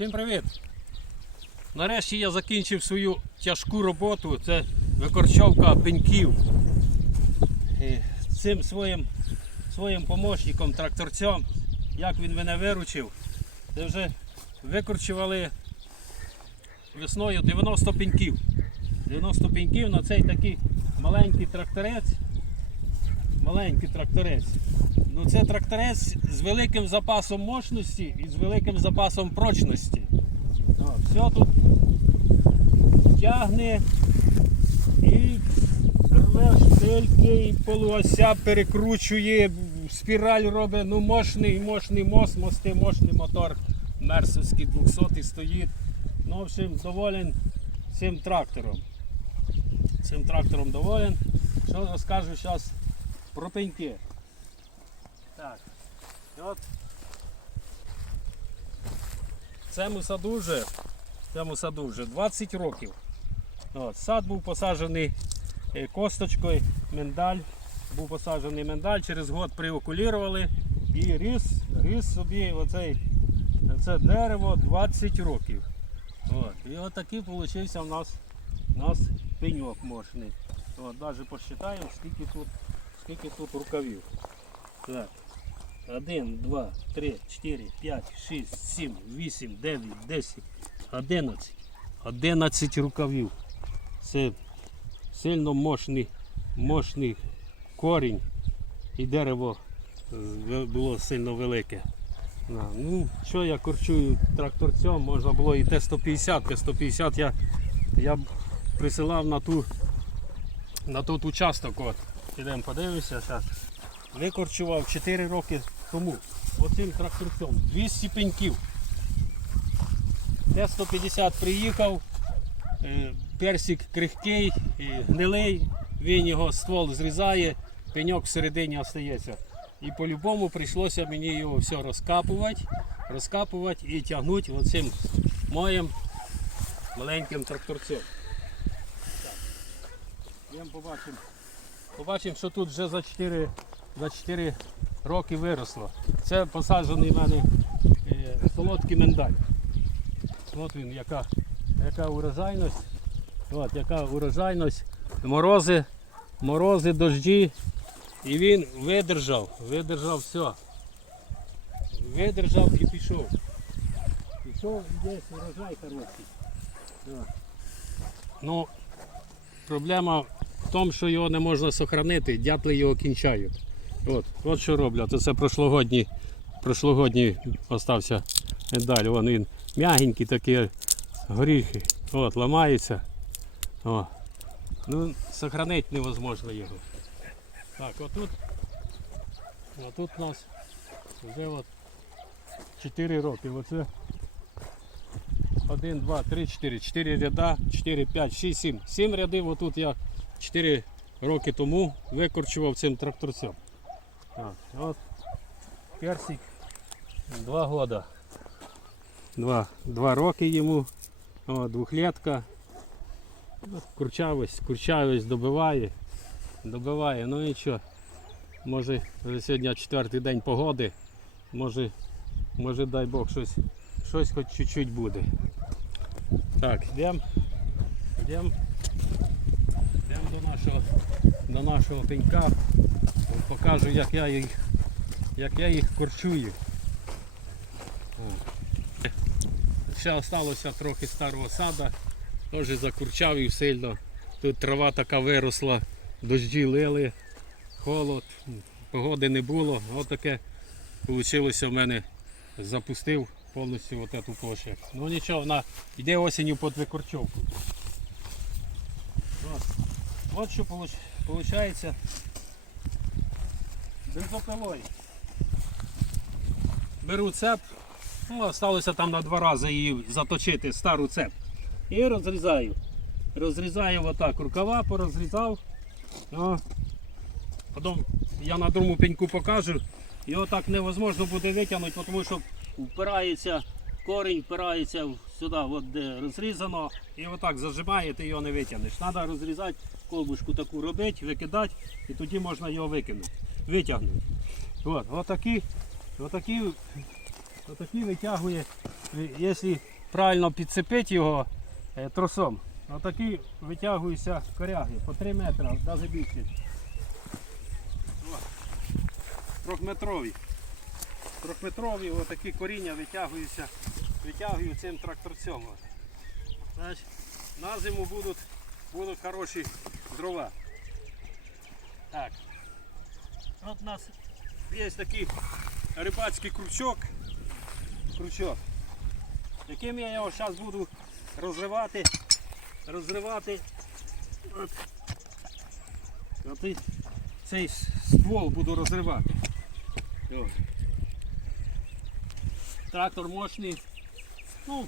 Всім привіт! Нарешті я закінчив свою тяжку роботу. Це викорчовка пеньків. Цим своїм, своїм помощником, тракторцем, як він мене виручив, це вже викорчували весною 90 пеньків. 90 пеньків на цей такий маленький тракторець. Маленький тракторець. Ну це тракторець з великим запасом мощності і з великим запасом прочності. О, все тут тягне і рве штильки, і полуося перекручує, спіраль робить, ну мощний, мощний мост, мости, мощний мотор. Мерсовський 200 стоїть. Ну, в общем, доволен цим трактором. Цим трактором доволен. Що розкажу зараз про пеньки. Так. От. Цьому саду вже, цьому саду вже 20 років. От, сад був посаджений е, косточкою, миндаль. Був посаджений миндаль, через год приокулірували і ріс, ріс собі оцей, це дерево 20 років. От. І отакий получився у нас, у нас пеньок мощний. От, навіть посчитаємо, скільки тут, скільки тут рукавів. Так. 1, 2, 3, 4, 5, 6, 7, 8, 9, 10, 11. 11 рукавів. Це сильно мощний, мощний корінь і дерево е, було сильно велике. Ну, що я корчую тракторцем, можна було і Т-150. Т-150 я, я присилав на ту на той участок. От. Ідемо подивимося зараз. Викорчував 4 роки тому. Оцим тракторцем. 200 пеньків. Т-150 приїхав, е, персик крихкий, е, гнилий, він його ствол зрізає, пеньок всередині остається. І по-любому прийшлося мені його все розкапувати, розкапувати і тягнути оцим моїм маленьким тракторцем. Так. Побачимо. Побачимо, що тут вже за 4, за 4 роки виросло. Це посаджений в мене е, солодкий миндаль. От він, яка, яка урожайність. От, яка урожайність. Морози, морози, дожді. І він видержав, видержав все. Видержав і пішов. Пішов і десь урожай хороший. Ну, проблема тому, що його не можна сохранити, дятли його кінчають. От, от що роблять. Це прошлогодній, прошлогодній остався медаль. Вон він м'ягенький такі горіхи. От, ламається. О. Ну, сохранити невозможно його. Так, отут, отут у нас вже от 4 роки. Оце 1, 2, 3, 4. 4 ряда, 4, 5, 6, 7. 7 рядів отут я 4 роки тому викорчував цим тракторцем. Так, от персик 2 года. Два, два роки йому. О, двохлетка. Ну, Курчавость, курчавость добиває. Добиває, ну нічого. Може сьогодні четвертий день погоди. Може, може дай Бог щось, щось хоч чуть-чуть буде. Так, йдемо. Йдемо. До нашого, до нашого пенька. Покажу як я їх, як я їх корчую. О. Ще залишилося трохи старого сада, теж закурчавів сильно. Тут трава така виросла, дожді лили, холод, погоди не було. Ось таке вийшло в мене. Запустив повністю от эту площадь. Ну нічого, вона йде осінню під викорчовку. От, от що виходить бензопилою. Беру цеп, ну, залишилося там на два рази її заточити, стару цеп. І розрізаю. Розрізаю отак рукава, порозрізав. О. Потім я на другому пеньку покажу. Його так невозможно буде витягнути, тому що впирається, корінь впирається сюди, от де розрізано, і отак зажимає, ти його не витягнеш. Треба розрізати, колбушку таку робити, викидати, і тоді можна його викинути, витягнути. От, отакі, отакі, отакі витягує якщо правильно підцепити його е, тросом, отакі витягуються коряги по 3 метри, навіть більше. Трьохметрові. Трьохметрові отакі коріння витягуються, витягую цим тракторцем. на зиму будуть, будуть хороші дрова. Так. От у нас є такий рибацький крючок. Крючок. Яким я його зараз буду розривати. Розривати. От. Цей ствол буду розривати. Трактор мощний. Ну,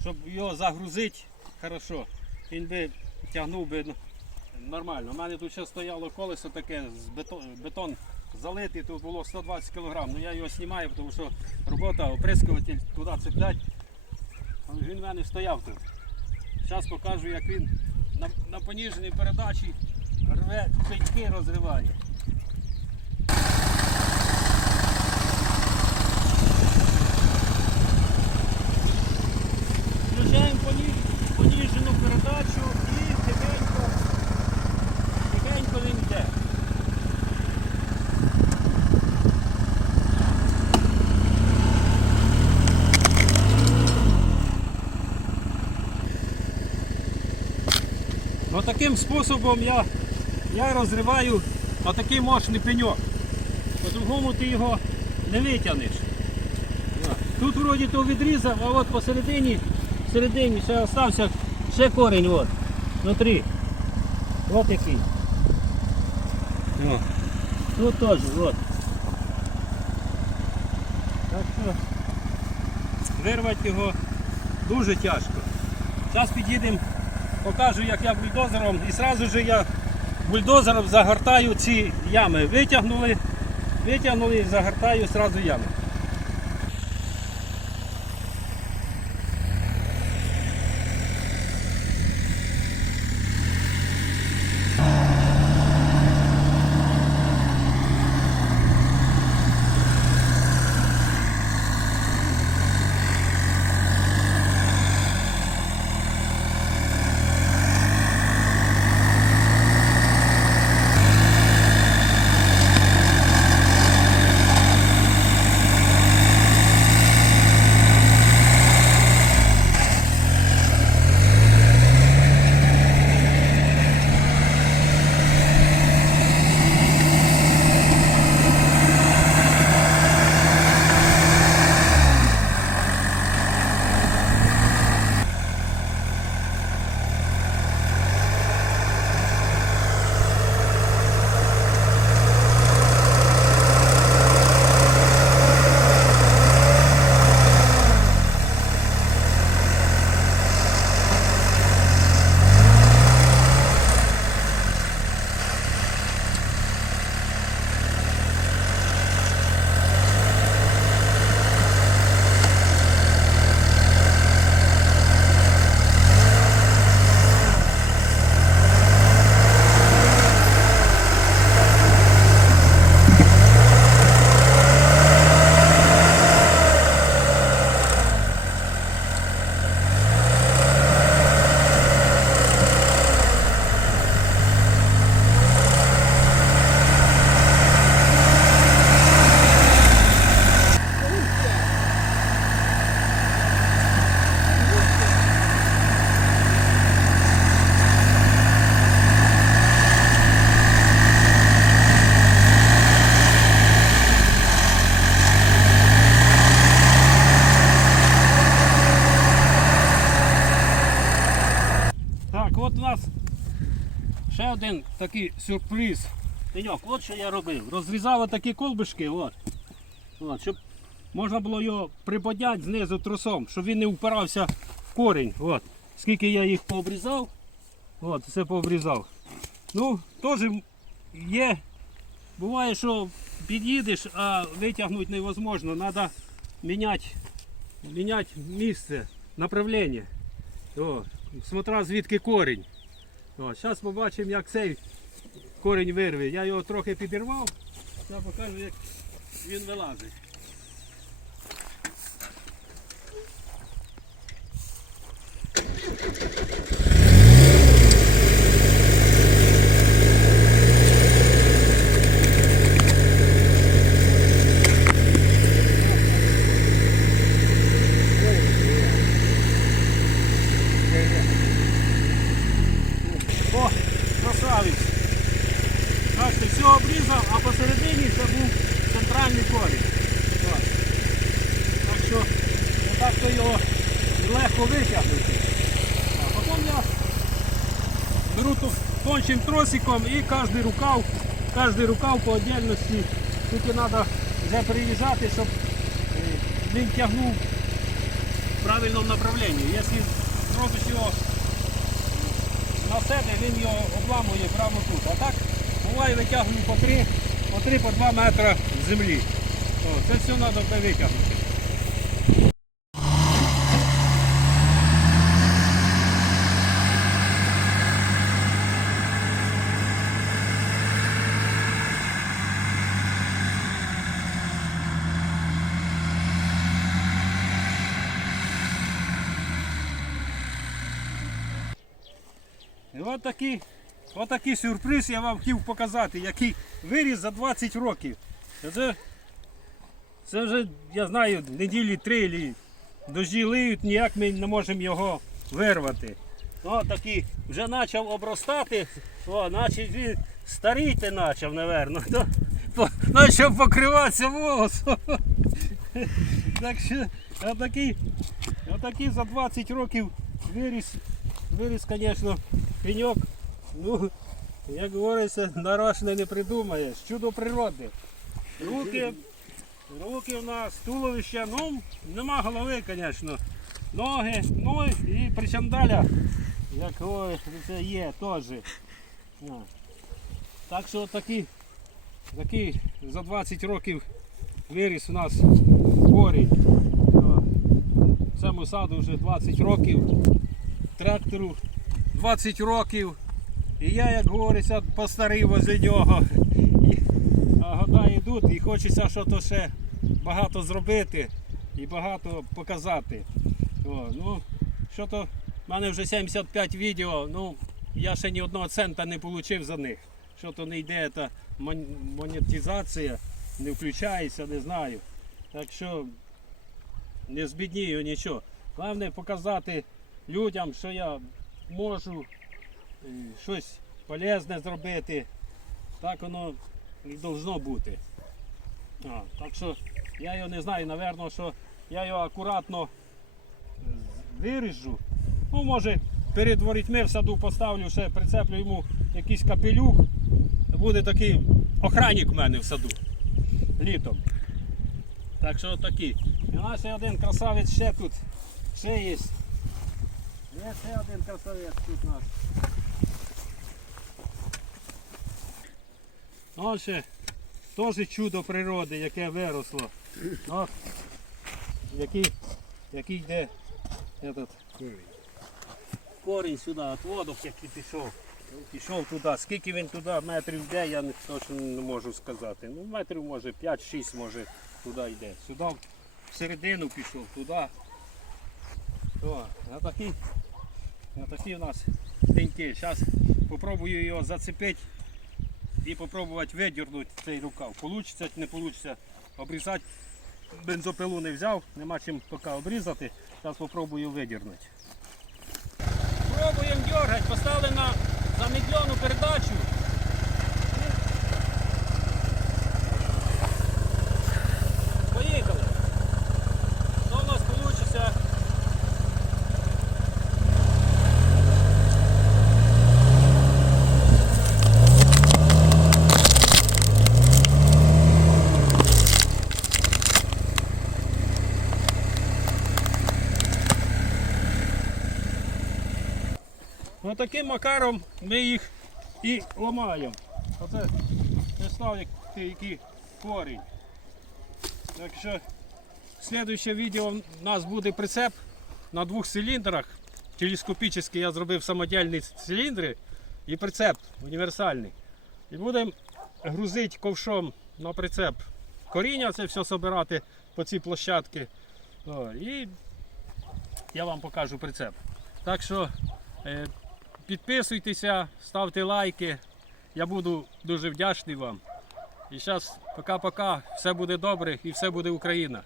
щоб його загрузити хорошо, він би тягнув би ну, нормально. У мене тут ще стояло колесо таке, бетон, залитий, тут було 120 кг. Ну я його знімаю, тому що робота, оприскуватель туди цеплять. Він в мене стояв тут. Зараз покажу, як він на, на поніженій передачі рве пеньки розриває. Включаємо поні- поніжену передачу і тихенько, тихенько він йде. Ну, таким способом я, я розриваю отакий мощний пеньок. По-другому ти його не витягнеш. Тут вроді то відрізав, а от посередині, всередині ще остався ще корінь от, внутрі. От який. О. Тут теж, от. Так що вирвати його дуже тяжко. Зараз під'їдемо, покажу, як я бульдозером і одразу ж я бульдозером загортаю ці ями. Витягнули, витягнули і загортаю одразу ями. Такий сюрприз. Тиньок, от що я робив. Розрізав такі колбишки, от. От, щоб можна було його приподняти знизу тросом, щоб він не впирався в корінь. От. Скільки я їх пообрізав, от, все пообрізав. Ну, теж є. Буває, що під'їдеш, а витягнути невозможно. Треба міняти, міняти місце, направлення. О, смотря звідки корінь. Зараз побачимо, як цей корінь вирве. Я його трохи підірвав, я покажу, як він вилазить. О, красавець. Бачите, все обрізав, а посередині це був центральний корінь. Так, так що отак то його легко витягнути. А потім я беру тончим тросиком і кожен рукав, кожен рукав по отдельності. Тільки треба вже переїжджати, щоб е, він тягнув в правильному направленні. Якщо зробиш його на себе, він його обламує прямо тут. А так буває витягую по 3, по 3, по 2 метри землі. О, це все треба витягнути. І от сюрприз я вам хотів показати, який виріс за 20 років. Це, це вже, я знаю, неділі три дожді лиють, ніяк ми не можемо його вирвати. О, такий вже почав обростати, о, значить він старіти почав, напевно. Почав покриватися волосом. Так що отакий, отакий за 20 років виріс, виріс, звісно, пеньок. Ну, як говориться, нарочно не придумаєш. Чудо природи. Руки, руки у нас, туловище, ну, нема голови, звісно. Ноги, ну і причандаля, як говориться, є теж. Так що такий, такий за 20 років виріс у нас корінь. Цьому саду вже 20 років, трактору 20 років. І я, як говориться, постарів возле нього. А года йдуть і хочеться щось ще багато зробити і багато показати. О, ну, що то в мене вже 75 відео, ну я ще ні одного цента не отримав за них. Що то не йде та мон- монетизація, не включається, не знаю. Так що не збіднію нічого. Головне показати людям, що я можу е, щось полезне зробити. Так воно і должно бути. А, так що я його не знаю, напевно, що я його акуратно е, виріжу. Ну, може, перед ворітьми в саду поставлю ще, прицеплю йому якийсь капелюх. Буде такий охранник в мене в саду літом. Так що такі. І у нас ще один красавець ще тут. Ще є. Є ще один красавець тут у нас. Теж чудо природи, яке виросло. От, який, який йде этот, корінь сюди, от водок який пішов. Пішов туди. Скільки він туди метрів йде, я не, точно не можу сказати. Ну, метрів може 5-6 може туди йде. Сюди всередину пішов, туди. О, а такі, а у нас пеньки. Зараз спробую його зацепити і спробувати видірнути цей рукав. Получиться чи не вийде обрізати. Бензопилу не взяв, нема чим поки обрізати. Зараз спробую видірнути. Пробуємо дергати, поставили на замедлену передачу. Поїхали. Що в нас вийде? Отаким макаром ми їх і ламаємо. Оце який, який корінь. Так що слідуюче відео у нас буде прицеп на двох циліндрах. Телескопічний я зробив самодільні циліндри і прицеп універсальний. І будемо грузити ковшом на прицеп коріння, це все збирати по цій площадці. І я вам покажу прицеп. Так що е, підписуйтеся, ставте лайки. Я буду дуже вдячний вам. І зараз пока-пока, все буде добре і все буде Україна.